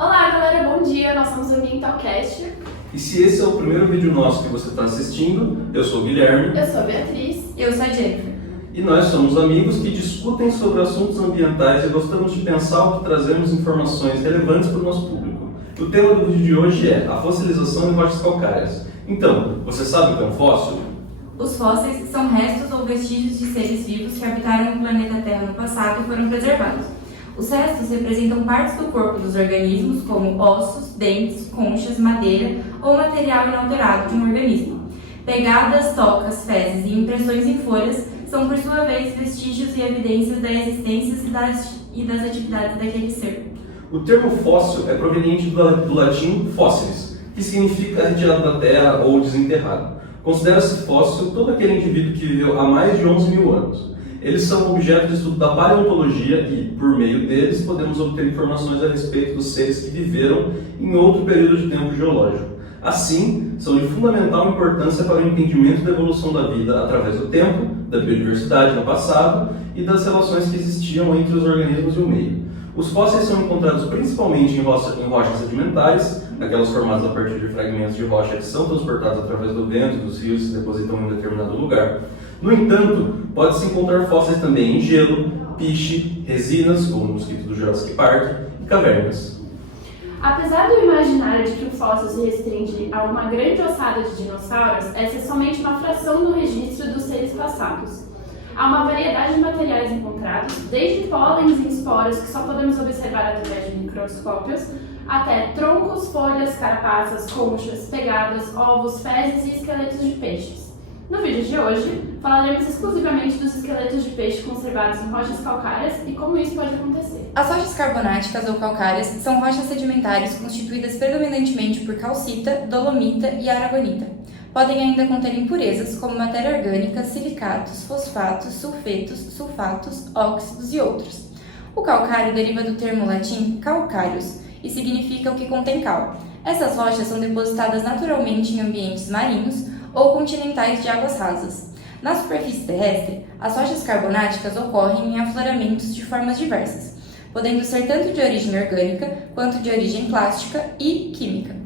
Olá galera, bom dia, nós somos o Ambientalcast. E se esse é o primeiro vídeo nosso que você está assistindo, eu sou o Guilherme. Eu sou a Beatriz. Eu sou a Jennifer. E nós somos amigos que discutem sobre assuntos ambientais e gostamos de pensar o que trazemos informações relevantes para o nosso público. O tema do vídeo de hoje é a fossilização em rochas calcárias. Então, você sabe o que é um fóssil? Os fósseis são restos ou vestígios de seres vivos que habitaram o planeta Terra no passado e foram preservados. Os restos representam partes do corpo dos organismos, como ossos, dentes, conchas, madeira ou material inalterado de um organismo. Pegadas, tocas, fezes e impressões em folhas são, por sua vez, vestígios e evidências da existência e das atividades daquele ser. O termo fóssil é proveniente do latim fossilis, que significa retirado da terra ou desenterrado. Considera-se fóssil todo aquele indivíduo que viveu há mais de 11 mil anos. Eles são objeto de estudo da paleontologia e, por meio deles, podemos obter informações a respeito dos seres que viveram em outro período de tempo geológico. Assim, são de fundamental importância para o entendimento da evolução da vida através do tempo, da biodiversidade no passado e das relações que existiam entre os organismos e o meio. Os fósseis são encontrados principalmente em rochas sedimentares, aquelas formadas a partir de fragmentos de rocha que são transportados através do vento e dos rios e se depositam em um determinado lugar. No entanto, pode-se encontrar fósseis também em gelo, piche, resinas, como o mosquito do Jurassic Park, e cavernas. Apesar do imaginário de que o fóssil se restringe a uma grande ossada de dinossauros, essa é somente uma fração do registro dos seres passados. Há uma variedade de materiais encontrados, desde pólens e esporos que só podemos observar através de microscópios, até troncos, folhas, carapaças, conchas, pegadas, ovos, fezes e esqueletos de peixes. No vídeo de hoje, falaremos exclusivamente dos esqueletos de peixe conservados em rochas calcárias e como isso pode acontecer. As rochas carbonáticas ou calcárias são rochas sedimentares constituídas predominantemente por calcita, dolomita e aragonita. Podem ainda conter impurezas como matéria orgânica, silicatos, fosfatos, sulfetos, sulfatos, óxidos e outros. O calcário deriva do termo latim calcários e significa o que contém cal. Essas rochas são depositadas naturalmente em ambientes marinhos ou continentais de águas rasas. Na superfície terrestre, as rochas carbonáticas ocorrem em afloramentos de formas diversas, podendo ser tanto de origem orgânica quanto de origem plástica e química,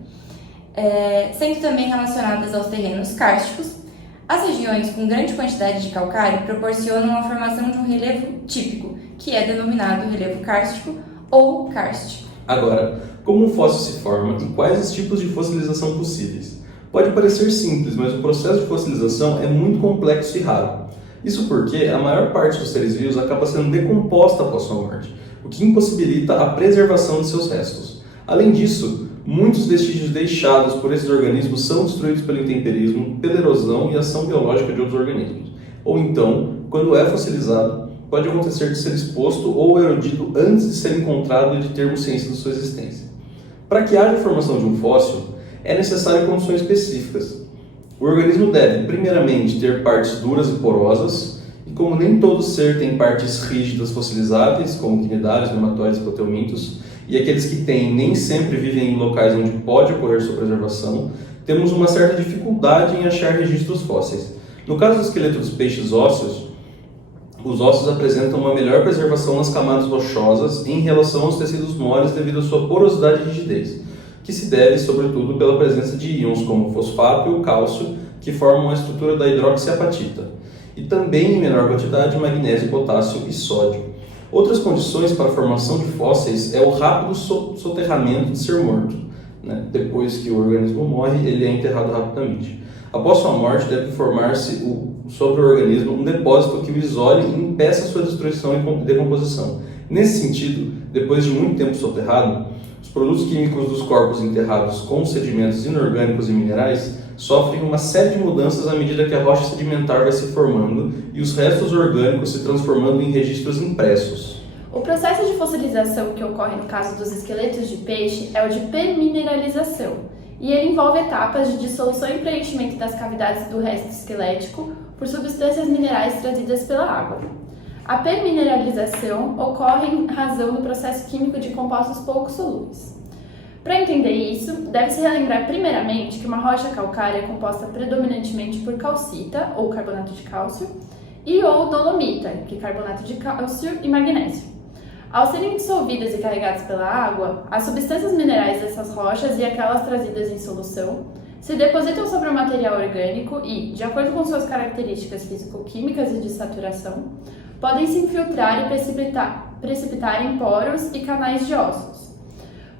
sendo também relacionadas aos terrenos kársticos. As regiões com grande quantidade de calcário proporcionam a formação de um relevo típico, que é denominado relevo kárstico ou karst. Agora, como um fóssil se forma e quais os tipos de fossilização possíveis? Pode parecer simples, mas o processo de fossilização é muito complexo e raro. Isso porque a maior parte dos seres vivos acaba sendo decomposta após sua morte, o que impossibilita a preservação de seus restos. Além disso, muitos vestígios deixados por esses organismos são destruídos pelo intemperismo, pela erosão e ação biológica de outros organismos. Ou então, quando é fossilizado, pode acontecer de ser exposto ou erodido antes de ser encontrado e de termos ciência de sua existência. Para que haja a formação de um fóssil, é necessário condições específicas. O organismo deve, primeiramente, ter partes duras e porosas, e como nem todo ser tem partes rígidas fossilizáveis, como quinidários, nematóides, proteomintos, e aqueles que têm nem sempre vivem em locais onde pode ocorrer sua preservação, temos uma certa dificuldade em achar registros fósseis. No caso do esqueleto dos peixes ósseos, os ossos apresentam uma melhor preservação nas camadas rochosas em relação aos tecidos moles devido à sua porosidade e rigidez, que se deve, sobretudo, pela presença de íons como o fosfato e o cálcio, que formam a estrutura da hidroxiapatita, e também, em menor quantidade, magnésio, potássio e sódio. Outras condições para a formação de fósseis é o rápido soterramento de ser morto. Depois que o organismo morre, ele é enterrado rapidamente. Após sua morte, deve formar-se sobre o organismo um depósito que o isole e impeça sua destruição e decomposição. Nesse sentido, depois de muito tempo soterrado, os produtos químicos dos corpos enterrados com sedimentos inorgânicos e minerais sofrem uma série de mudanças à medida que a rocha sedimentar vai se formando e os restos orgânicos se transformando em registros impressos. O processo de fossilização que ocorre no caso dos esqueletos de peixe é o de permineralização, e ele envolve etapas de dissolução e preenchimento das cavidades do resto esquelético por substâncias minerais trazidas pela água. A permineralização ocorre em razão do processo químico de compostos pouco solúveis. Para entender isso, deve-se relembrar primeiramente que uma rocha calcária é composta predominantemente por calcita, ou carbonato de cálcio, e ou dolomita, que é carbonato de cálcio e magnésio. Ao serem dissolvidas e carregadas pela água, as substâncias minerais dessas rochas e aquelas trazidas em solução se depositam sobre o material orgânico e, de acordo com suas características físico-químicas e de saturação, podem se infiltrar e precipitar em poros e canais de ossos.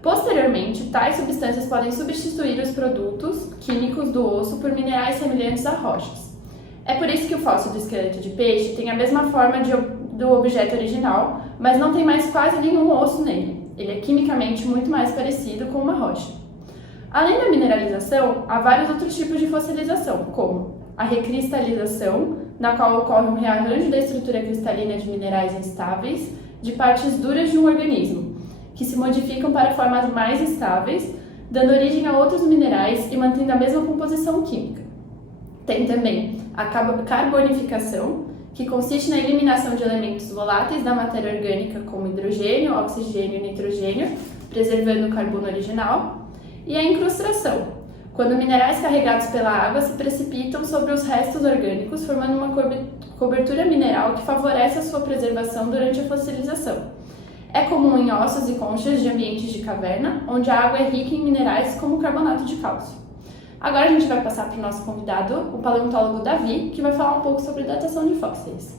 Posteriormente, tais substâncias podem substituir os produtos químicos do osso por minerais semelhantes a rochas. É por isso que o fóssil do esqueleto de peixe tem a mesma forma do objeto original, mas não tem mais quase nenhum osso nele. Ele é quimicamente muito mais parecido com uma rocha. Além da mineralização, há vários outros tipos de fossilização, como a recristalização, na qual ocorre um rearranjo da estrutura cristalina de minerais instáveis de partes duras de um organismo, que se modificam para formas mais estáveis, dando origem a outros minerais e mantendo a mesma composição química. Tem também a carbonificação, que consiste na eliminação de elementos voláteis da matéria orgânica, como hidrogênio, oxigênio e nitrogênio, preservando o carbono original, e a incrustação, quando minerais carregados pela água se precipitam sobre os restos orgânicos, formando uma cobertura mineral que favorece a sua preservação durante a fossilização. É comum em ossos e conchas de ambientes de caverna, onde a água é rica em minerais como carbonato de cálcio. Agora a gente vai passar para o nosso convidado, o paleontólogo Davi, que vai falar um pouco sobre datação de fósseis.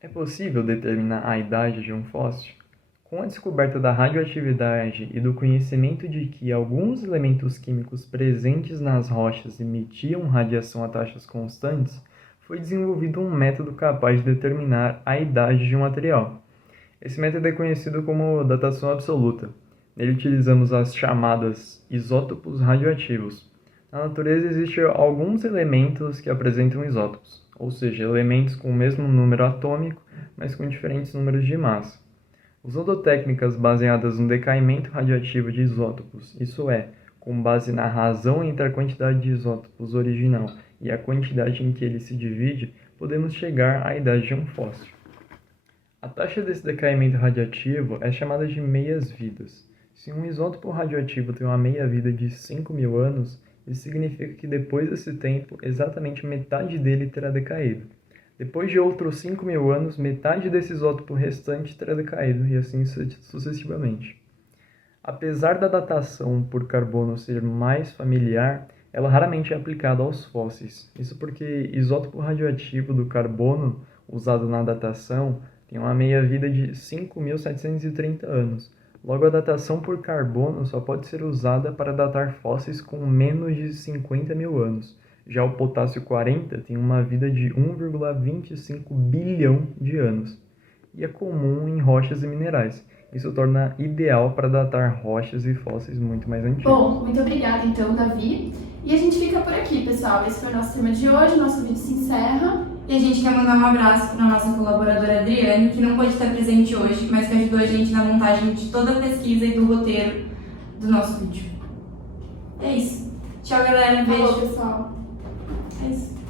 É possível determinar a idade de um fóssil? Com a descoberta da radioatividade e do conhecimento de que alguns elementos químicos presentes nas rochas emitiam radiação a taxas constantes, foi desenvolvido um método capaz de determinar a idade de um material. Esse método é conhecido como datação absoluta. Nele utilizamos as chamadas isótopos radioativos. Na natureza existem alguns elementos que apresentam isótopos, ou seja, elementos com o mesmo número atômico, mas com diferentes números de massa. Usando técnicas baseadas no decaimento radioativo de isótopos, isso é, com base na razão entre a quantidade de isótopos original e a quantidade em que ele se divide, podemos chegar à idade de um fóssil. A taxa desse decaimento radioativo é chamada de meias-vidas. Se um isótopo radioativo tem uma meia-vida de 5.000 anos, isso significa que depois desse tempo, exatamente metade dele terá decaído. Depois de outros 5.000 anos, metade desse isótopo restante terá decaído, e assim sucessivamente. Apesar da datação por carbono ser mais familiar, ela raramente é aplicada aos fósseis. Isso porque isótopo radioativo do carbono usado na datação tem uma meia-vida de 5.730 anos. Logo, a datação por carbono só pode ser usada para datar fósseis com menos de 50.000 anos. Já o potássio 40 tem uma vida de 1,25 bilhão de anos e é comum em rochas e minerais. Isso torna ideal para datar rochas e fósseis muito mais antigos. Bom, muito obrigada então, Davi. E a gente fica por aqui, pessoal. Esse foi o nosso tema de hoje, nosso vídeo se encerra. E a gente quer mandar um abraço para a nossa colaboradora Adriane, que não pôde estar presente hoje, mas que ajudou a gente na montagem de toda a pesquisa e do roteiro do nosso vídeo. É isso. Tchau, galera. Beijo. Falou, pessoal. É isso.